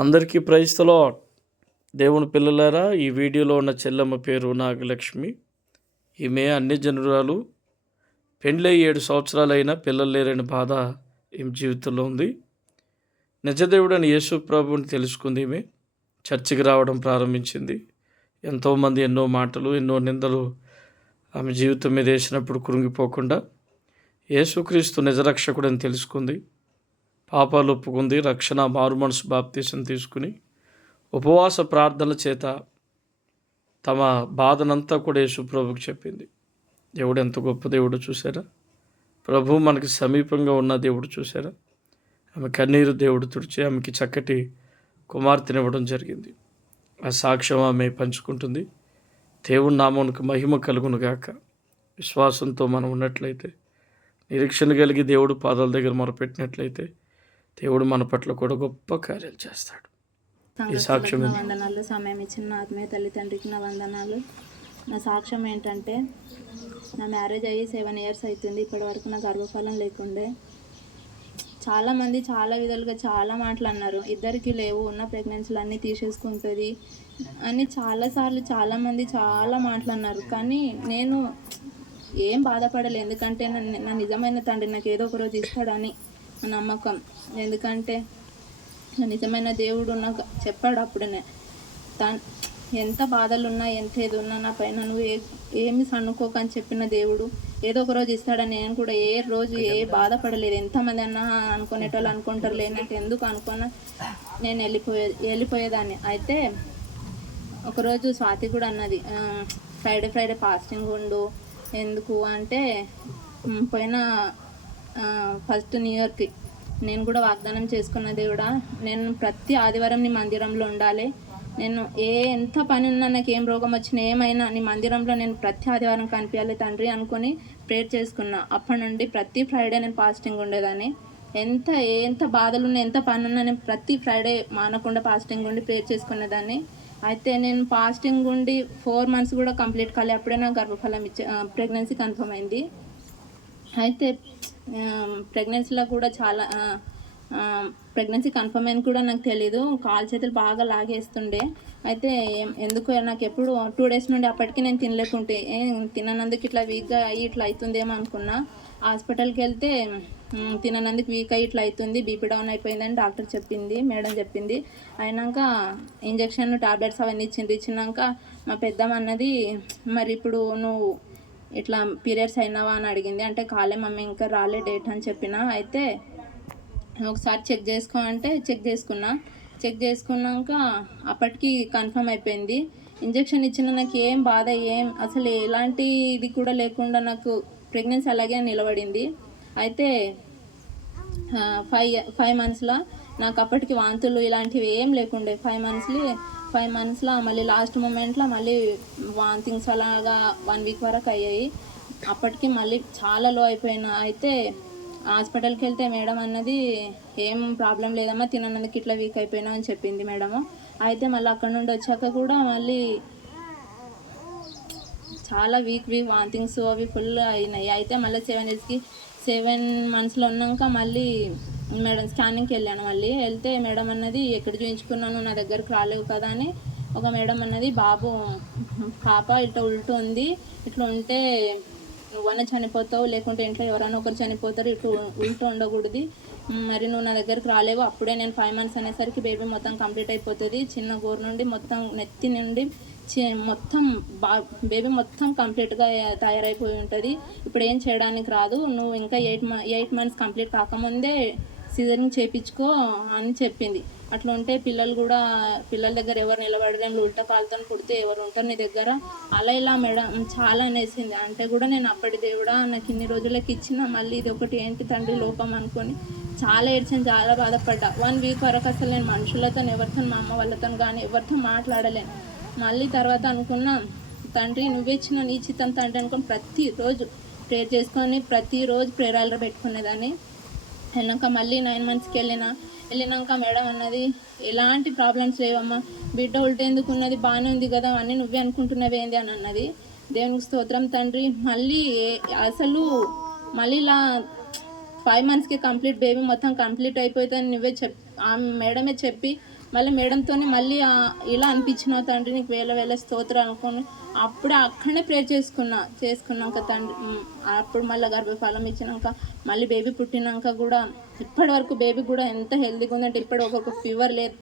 అందరికీ ప్రైస్తలో దేవుని పిల్లలారా ఈ వీడియోలో ఉన్న చెల్లమ్మ పేరు నాగలక్ష్మి. ఈమె అన్ని జనురాలు. పెండ్లై ఏడు సంవత్సరాలైనా పిల్లలు లేరని బాధ ఈమె జీవితంలో ఉంది. నిజదేవుడని యేసు ప్రభుని తెలుసుకుంది ఈమె. చర్చికి రావడం ప్రారంభించింది. ఎంతోమంది ఎన్నో మాటలు ఎన్నో నిందలు ఆమె జీవితం మీద వేసినప్పుడు కురుంగిపోకుండా యేసుక్రీస్తు నిజరక్షకుడని తెలుసుకుంది. పాపాలు ఒప్పుకుంది రక్షణ మారుమనసు బాప్తీసం తీసుకుని ఉపవాస ప్రార్థనల చేత తమ బాధనంతా కూడా యేసుప్రభుకి చెప్పింది. దేవుడు ఎంత గొప్ప దేవుడు చూసారా ప్రభు మనకి సమీపంగా ఉన్న దేవుడు చూసారా ఆమె కన్నీరు దేవుడు తుడిచి ఆమెకి చక్కటి కుమార్తెనివ్వడం జరిగింది. ఆ సాక్ష్యం ఆమె పంచుకుంటుంది. దేవుడి నామానికి మహిమ కలుగును గాక. విశ్వాసంతో మనం ఉన్నట్లయితే నిరీక్షణ కలిగి దేవుడు పాదాల దగ్గర మొరపెట్టినట్లయితే దేవుడు మన పట్ల కూడా గొప్ప కార్యాలు చేస్తాడు. ఈ సాక్ష్యం? వందనాలు సమయం ఇచ్చిన నా ఆత్మీయ తల్లిదండ్రికి నా వందనాలు. నా సాక్ష్యం ఏంటంటే నా మ్యారేజ్ అయ్యి సెవెన్ ఇయర్స్ అవుతుంది ఇప్పటి వరకు నా గర్భఫలం లేకుండే చాలామంది చాలా విధాలుగా చాలా మాటలు అన్నారు. ఇద్దరికి లేవు ఉన్న ప్రెగ్నెన్సీలు అన్నీ తీసేసుకుంటుంది అని చాలాసార్లు చాలామంది చాలా మాటలు అన్నారు. కానీ నేను ఏం బాధపడలేదు. ఎందుకంటే నా నిజమైన తండ్రి నాకు ఏదో ఒక రోజు ఇస్తాడని నమ్మకం. ఎందుకంటే నిజమైన దేవుడు నాకు చెప్పాడు అప్పుడనే. తన్ ఎంత బాధలున్నా ఎంత ఏది ఉన్నా నా పైన నువ్వు ఏ ఏమి సన్నుకోక అని చెప్పిన దేవుడు ఏదో ఒక రోజు ఇస్తాడని నేను కూడా ఏ రోజు ఏ బాధపడలేదు. ఎంతమంది అన్నా అనుకునేటోళ్ళు అనుకుంటారు లేనంటే ఎందుకు అనుకున్నా నేను వెళ్ళిపోయే వెళ్ళిపోయేదాన్ని. అయితే ఒకరోజు స్వాతి కూడా అన్నది "ఆ, ఫ్రైడే ఫ్రైడే ఫాస్టింగ్ ఉండు. ఎందుకు అంటే "ఉమ్, పోయిన ఫస్ట్ న్యూ ఇయర్కి నేను కూడా వాగ్దానం చేసుకున్న దేవుడా నేను ప్రతి ఆదివారం నీ మందిరంలో ఉండాలి. నేను ఏ ఎంత పని ఉన్నా నాకు ఏం రోగం వచ్చినా ఏమైనా నీ మందిరంలో నేను ప్రతి ఆదివారం కనిపించాలి తండ్రి అనుకొని ప్రేర్ చేసుకున్నా. అప్పటి నుండి ప్రతి ఫ్రైడే నేను ఫాస్టింగ్ ఉండేదాన్ని. ఎంత ఎంత బాధలున్నా ఎంత పని ఉన్నా నేను ప్రతి ఫ్రైడే మానకుండా ఫాస్టింగ్ ఉండి ప్రేర్ చేసుకునేదాన్ని. అయితే నేను ఫాస్టింగ్ ఉండి ఫోర్ మంత్స్ కూడా కంప్లీట్ కాలే అప్పుడే నాకు గర్భఫలం ఇచ్చే ప్రెగ్నెన్సీ కన్ఫర్మ్ అయింది. అయితే ప్రెగ్నెన్సీలో కూడా చాలా ప్రెగ్నెన్సీ కన్ఫర్మ్ అయింది కూడా నాకు తెలీదు. కాలు చేతులు బాగా లాగేస్తుండే. అయితే ఎందుకు ఎందుకో నాకు ఎప్పుడు టూ డేస్ నుండి అప్పటికి నేను తినలేకుంటే ఏ, తిననందుకు ఇట్లా వీక్గా అయ్యి ఇట్లా అవుతుందేమో అనుకున్నా. హాస్పిటల్కి వెళ్తే తిననందుకు వీక్ అయ్యి ఇట్లా అవుతుంది బీపీ డౌన్ అయిపోయిందని డాక్టర్ చెప్పింది మేడం చెప్పింది. అయినాక ఇంజక్షన్ టాబ్లెట్స్ అవన్నీ ఇచ్చింది ఇచ్చినాక మా పెద్దమ్మ అన్నది మరి ఇప్పుడు నువ్వు ఇట్లా పీరియడ్స్ అయినావా అని అడిగింది. అంటే కాలే మమ్మీ ఇంకా రాలే డేట్ అని చెప్పిన. అయితే ఒకసారి చెక్ చేసుకో అంటే చెక్ చేసుకున్నా. చెక్ చేసుకున్నాక అప్పటికి కన్ఫర్మ్ అయిపోయింది. ఇంజెక్షన్ ఇచ్చిన నాకు ఏం బాధ ఏం అసలు ఎలాంటి ఇది కూడా లేకుండా నాకు ప్రెగ్నెన్సీ అలాగే నిలబడింది. అయితే ఫైవ్ ఫైవ్ మంత్స్లో నాకు అప్పటికి వాంతులు ఇలాంటివి ఏం లేకుండే. ఫైవ్ మంత్స్లో ఫైవ్ మంత్స్లో మళ్ళీ లాస్ట్ మూమెంట్లో మళ్ళీ వాంతింగ్స్ అలాగా వన్ వీక్ వరకు అయ్యాయి. అప్పటికి మళ్ళీ చాలా లో అయిపోయిన. అయితే హాస్పిటల్కి వెళ్తే మేడం అన్నది ఏం ప్రాబ్లం లేదమ్మా తిననందుకు ఇట్లా వీక్ అయిపోయినా అని చెప్పింది మేడము. అయితే మళ్ళీ అక్కడ నుండి వచ్చాక కూడా మళ్ళీ చాలా వీక్ వీక్ వాంతింగ్స్ అవి ఫుల్ అయినాయి. అయితే మళ్ళీ సెవెన్ డేస్కి సెవెన్ మంత్స్లో ఉన్నాక మళ్ళీ మేడం స్కానింగ్కి వెళ్ళాను మళ్ళీ. వెళ్తే మేడం అన్నది ఎక్కడ చూయించుకున్నాను నా దగ్గరకు రాలేవు కదా అని ఒక మేడం అన్నది బాబు పాప ఇట్లా ఉల్టు ఉంది. ఇట్లా ఉంటే నువ్వన్నా చనిపోతావు లేకుంటే ఇంట్లో ఎవరైనా ఒకరు చనిపోతారు ఇట్లా ఉల్టు ఉండకూడదు. మరి నువ్వు నా దగ్గరకు రాలేవు. అప్పుడే నేను ఫైవ్ మంత్స్ అనేసరికి బేబీ మొత్తం కంప్లీట్ అయిపోతుంది. చిన్న గోరు నుండి మొత్తం నెత్తి నుండి మొత్తం బా బేబీ మొత్తం కంప్లీట్గా తయారైపోయి ఉంటుంది. ఇప్పుడు ఏం చేయడానికి రాదు. నువ్వు ఇంకా ఎయిట్ మ ఎయిట్ మంత్స్ కంప్లీట్ కాకముందే సీజరింగ్ చేయించుకో అని చెప్పింది. అట్లా ఉంటే పిల్లలు కూడా పిల్లల దగ్గర ఎవరు నిలబడలేను ఉల్టా కాలుతో పుడితే ఎవరు ఉంటారు నీ దగ్గర? అలా ఇలా మేడం చాలా అనేసింది. అంటే కూడా నేను అప్పటి దేవుడా నాకు ఇన్ని రోజులకి ఇచ్చిన మళ్ళీ ఇది ఒకటి ఏంటి తండ్రి లోపం అనుకొని చాలా ఏడ్చాను చాలా బాధపడ్డా. వన్ వీక్ వరకు అసలు నేను మనుషులతో ఎవరితో మా అమ్మ వాళ్ళతో కానీ ఎవరితో మాట్లాడలేను మళ్ళీ తర్వాత అనుకున్నా తండ్రి నువ్వే ఇచ్చిన నీ చిత్తం తండ్రి అనుకుని ప్రతిరోజు ప్రేయర్ చేసుకొని ప్రతిరోజు ప్రేరాలు పెట్టుకునేదాన్ని. వెళ్ళాక మళ్ళీ నైన్ మంత్స్కి వెళ్ళిన వెళ్ళినాక మేడం అన్నది ఎలాంటి ప్రాబ్లమ్స్ లేవమ్మా బిడ్డ ఉల్టేందుకు ఉన్నది బాగానే ఉంది కదా అన్నీ నువ్వే అనుకుంటున్నావేంది అని అన్నది. దేవునికి స్తోత్రం తండ్రి. మళ్ళీ అసలు మళ్ళీ ఇలా ఫైవ్ మంత్స్కి కంప్లీట్ బేబీ మొత్తం కంప్లీట్ అయిపోతుంది నువ్వే చెప్ ఆమె మేడమే చెప్పి మళ్ళీ మేడంతో మళ్ళీ ఇలా అనిపించిన తండ్రి నీకు వేల వేల స్తోత్రం అనుకుని అప్పుడే అక్కడనే ప్రేర్ చేసుకున్నా చేసుకున్నాక తండ్రి అప్పుడు మళ్ళీ గర్భఫలం ఇచ్చినాక మళ్ళీ బేబీ పుట్టినాక కూడా ఇప్పటి వరకు బేబీ కూడా ఎంత హెల్తీగా ఉందంటే ఇప్పుడు ఒక్కొక్క ఫీవర్ లేదు.